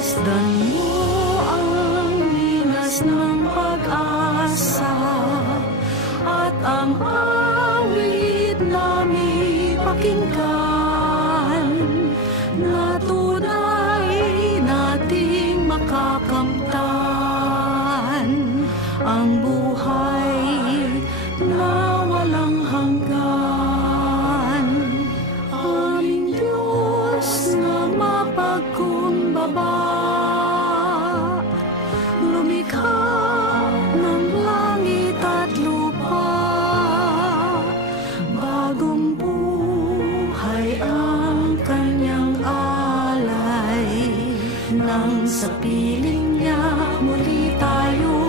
Masdan mo ang linas ng pag-asa at ang awit namin pakinggan na tunay nating makakamtan ang buhay na walang hanggan. Aming Diyos na mapagkumbaba, lumikha ng langit at lupa, bagong buhay ang kanyang alay, nang sa piling niya muli tayo